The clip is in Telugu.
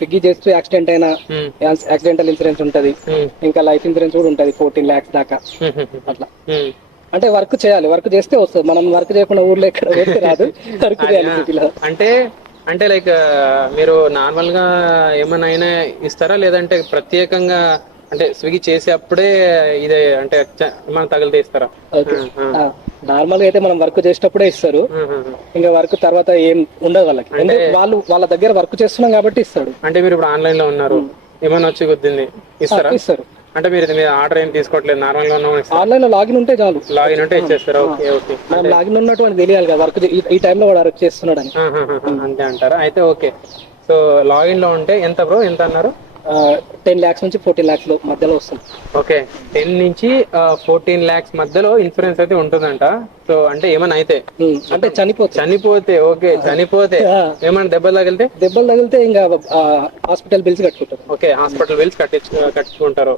స్విగ్గీ చేస్తూ యాక్సిడెంట్ అయినా యాక్సిడెంటల్ ఇన్సూరెన్స్ ఉంటది, ఇంకా లైఫ్ ఇన్సూరెన్స్ కూడా ఉంటది 14 lakhs దాకా అట్లా. అంటే వర్క్ చేయాలి, వర్క్ చేస్తే వస్తుంది. మనం వర్క్ చేయకుండా ఊర్లో ఎక్కడ పోతే రాదు, వర్క్ చేయాలి సిటీలో. అంటే అంటే లైక్ మీరు నార్మల్ గా ఏమైనా అయినా ఇస్తారా, లేదంటే ప్రత్యేకంగా అంటే స్విగ్గీ చేసే అప్పుడే ఇదే అంటే మనం తగిలితే ఇస్తారా? ఓకే, నార్మల్ గా అయితే మనం వర్క్ చేసేటప్పుడే ఇస్తారు. ఇంకా వర్క్ తర్వాత ఏం ఉండదు వాళ్ళకి, అంటే వాళ్ళు వాళ్ళ దగ్గర వర్క్ చేస్తున్నాం కాబట్టి ఇస్తాడు. అంటే మీరు ఇప్పుడు ఆన్లైన్ లో ఉన్నారు, ఏమైనా వచ్చి గుద్దింది ఇస్తారా? ఇస్తారు. అంటే మీరు ఆర్డర్ ఏం తీసుకోవట్లేదు, నార్మల్ గా ఆన్లైన్ లో లాగిన్ ఉంటే చాలు, లాగిన్ ఉంటే ఇచ్చేస్తారు. ఓకే ఓకే, మనం లాగిన్ ఉన్నట్టు అని తెలియాలి కదా, వర్క్ ఈ టైంలో వాడు వర్క్ చేస్తున్నాడు అని. అంతే అంటారా? అయితే ఓకే. సో లాగిన్ లో ఉంటే ఎంత బ్రో, ఎంత అన్నారు? 10 lakhs నుంచి 14 lakhs లో మధ్యలో వస్తుంది. ఓకే, 10 నుంచి 14 lakhs మధ్యలో ఇన్సూరెన్స్ అయితే ఉంటుందంట. సో అంటే ఏమన్నా అయితే, అంటే చనిపోతే ఓకే, చనిపోతే ఏమన్నా దెబ్బలు తగిలితే ఇంకా హాస్పిటల్ బిల్స్ కట్టుకుంటారు. ఓకే, హాస్పిటల్ బిల్స్ కట్టించుకుంటారు.